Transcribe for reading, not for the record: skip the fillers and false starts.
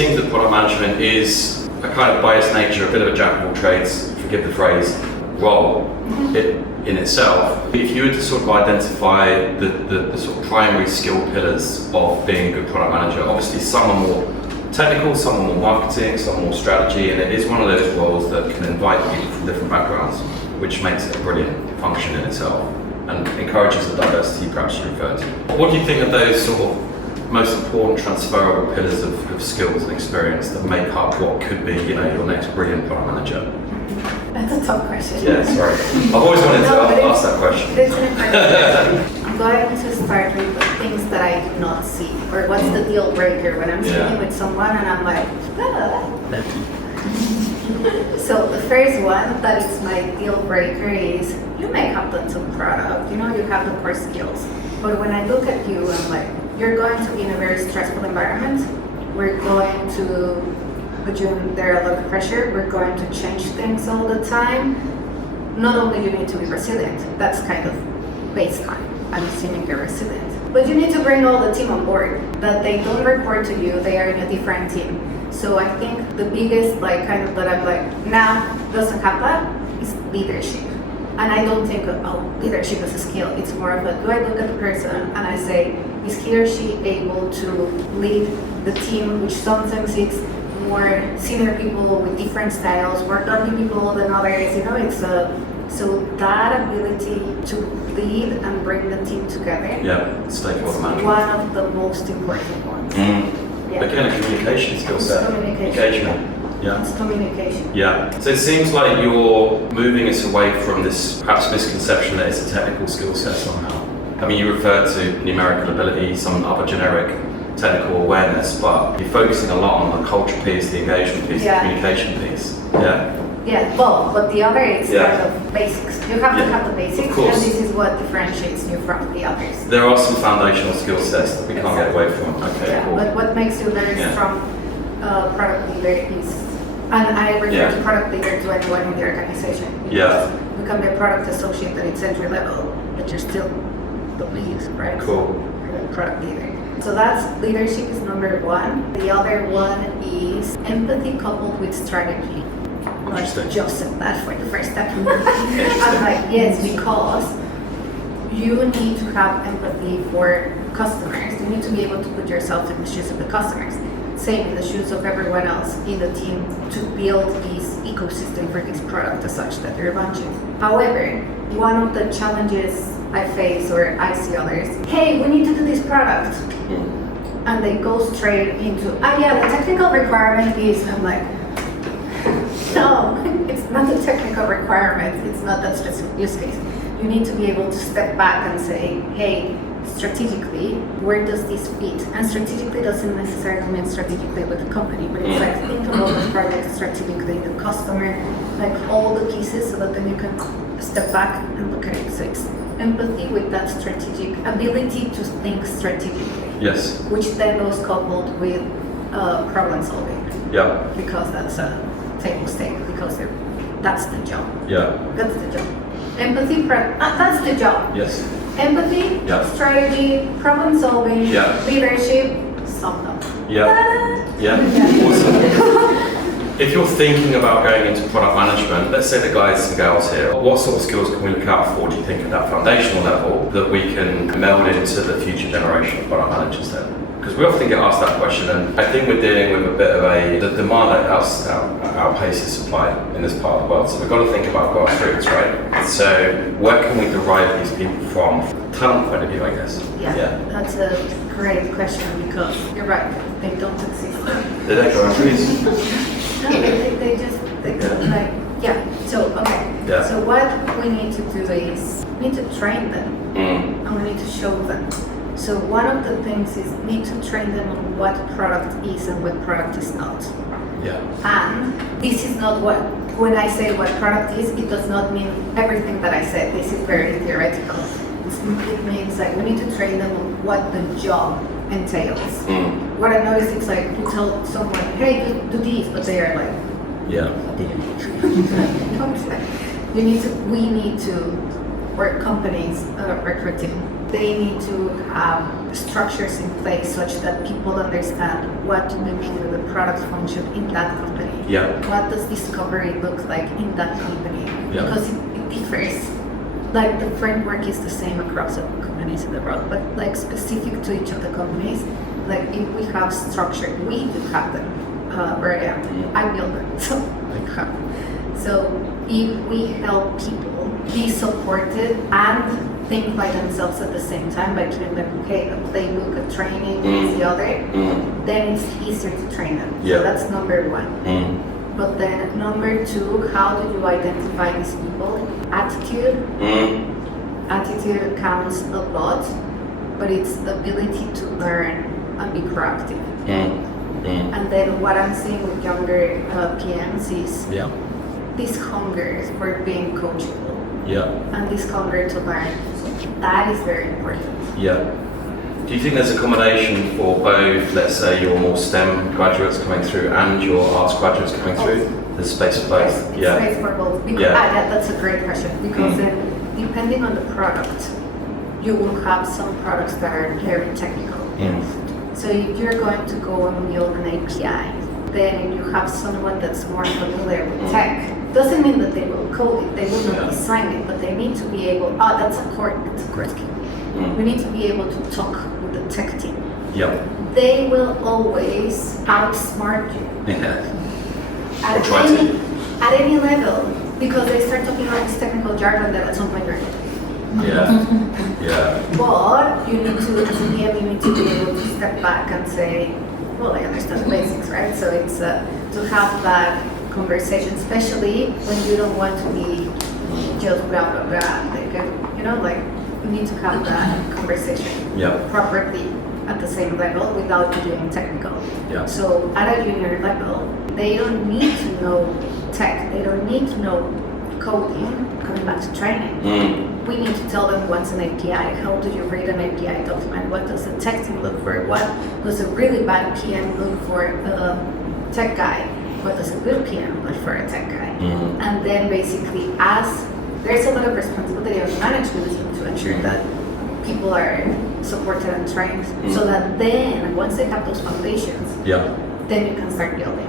seems that product management is a kind of by its nature, a bit of a jack of all trades, forgive the phrase, role in itself. If you were to sort of identify the sort of primary skill pillars of being a good product manager, obviously some are more technical, some are more marketing, some are more strategy, and it is one of those roles that can invite people from different backgrounds, which makes it a brilliant function in itself and encourages the diversity perhaps you referred to. What do you think of those sort of most important transferable pillars of skills and experience that make up what could be, you know, your next brilliant product manager? That's a tough question. Yeah, sorry. I've always wanted to ask that question. It's an important question. I'm going to start with the things that I do not see, or what's the deal breaker when I'm speaking with someone and I'm like, So the first one that is my deal breaker is you may have done some product, you know, you have the core skills, but when I look at you, I'm like, you're going to be in a very stressful environment. We're going to put you under a lot of pressure. We're going to change things all the time. Not only you need to be resilient, that's kind of baseline. I'm assuming you're resilient. But you need to bring all the team on board, that they don't report to you, they are in a different team. So I think the biggest kind of that I'm like, nah, doesn't have that, is leadership. And I don't think, leadership is a skill. It's more of a, do I look at the person and I say, is he or she able to lead the team, which sometimes it's more senior people with different styles, more early people than others, you know, it's so that ability to lead and bring the team together. Yeah, stakeholder management. One of the most important ones. Yeah. Again, a communication skill set. Engagement. Yeah. It's communication. Yeah. So it seems like you're moving us away from this perhaps misconception that it's a technical skill set somehow. I mean, you referred to numerical ability, some other generic technical awareness, but you're focusing a lot on the culture piece, the engagement piece, the communication piece. Yeah. Yeah, well, but the other is kind of basics. You have to have the basics, of course. And this is what differentiates you from the others. There are some foundational skill sets that we can't get away from. Okay, cool. But what makes you a very strong product leader is, and I refer to product leader to anyone in the organization. You can be a product associate that it's entry level, but you're still the lead, right? Cool. You're the product leader. So that's leadership is number one. The other one is empathy coupled with strategy. Just said that for the first time. I'm like, yes, because you need to have empathy for customers. You need to be able to put yourself in the shoes of the customers. Same in the shoes of everyone else in the team to build this ecosystem for this product as such that you're launching. However, one of the challenges I face or I see others, hey, we need to do this product. And they go straight into, the technical requirement is, I'm like, no, it's not a technical requirement. It's not that specific use case. You need to be able to step back and say, hey, strategically, where does this fit? And strategically doesn't necessarily mean strategically with the company, but it's like think about the project strategically, the customer, like all the pieces so that then you can step back and look at it. So it's empathy with that strategic ability to think strategically. Yes. Which then goes coupled with problem solving. Yeah. Because that's a table stake, because that's the job. Yeah. That's the job. Empathy, that's the job. Yes. Empathy, strategy, problem solving, leadership, summed up. Yeah. Awesome. If you're thinking about going into product management, let's say the guys and gals here, what sort of skills can we look out for, do you think, at that foundational level that we can meld into the future generation of product managers then? Because we often get asked that question, and I think we're dealing with a bit of the demand that outpaces supply in this part of the world. So we've got to think about grassroots, right? So where can we derive these people from talent point of view, I guess? Yeah. That's a great question because you're right, they don't exist. They don't go on trees. No, they just So what we need to do is we need to train them and we need to show them. So one of the things is need to train them on what product is and what product is not. Yeah. And this is not when I say what product is, it does not mean everything that I said. This is very theoretical. It means like we need to train them on what the job entails. What I noticed is like you tell someone, hey, do this, but they are like, we need to, or companies recruiting they need to have structures in place such that people understand what do we mean with the product function in that company. Yeah. What does discovery look like in that company? Yeah. Because it differs. Like the framework is the same across the companies in the world, but like specific to each of the companies, like if we have structure, we do have them. Where I am, I build them, so I have them. So if we help people be supported and think by themselves at the same time by giving them, okay, a playbook, a training, is the other, then it's easier to train them. Yeah. So that's number one. But then number two, how do you identify these people? Attitude. Attitude counts a lot, but it's the ability to learn and be proactive. And then what I'm seeing with younger PMs is this hunger for being coachable. And this hunger to learn. That is very important. Do you think there's a combination for both, let's say, your more STEM graduates coming through and your arts graduates coming through? There's space for both? It's space for both. Because, that's a great question. Because then, depending on the product, you will have some products that are very technical. So if you're going to go and build an API, then you have someone that's more familiar with tech. Doesn't mean that they will code it, they will not design it, but they need to be able, that's a core skill. We need to be able to talk with the tech team. They will always outsmart you. At any level, because they start talking about this technical jargon that at some point you're But you need to be able to step back and say, well, I understand the basics, right? So it's to have that conversation, especially when you don't want to be just blah blah blah. Like, you need to have that conversation properly at the same level without you doing technical. So at a junior level, they don't need to know tech. They don't need to know coding. Coming back to training, we need to tell them what's an API. How do you read an API document? What does the tech team look for? What does a really bad PM look for a tech guy? What does a good PM look for a tech guy? And then basically, as there's a lot of responsibility on management to ensure that people are supported and trained, so that then once they have those foundations, then you can start building.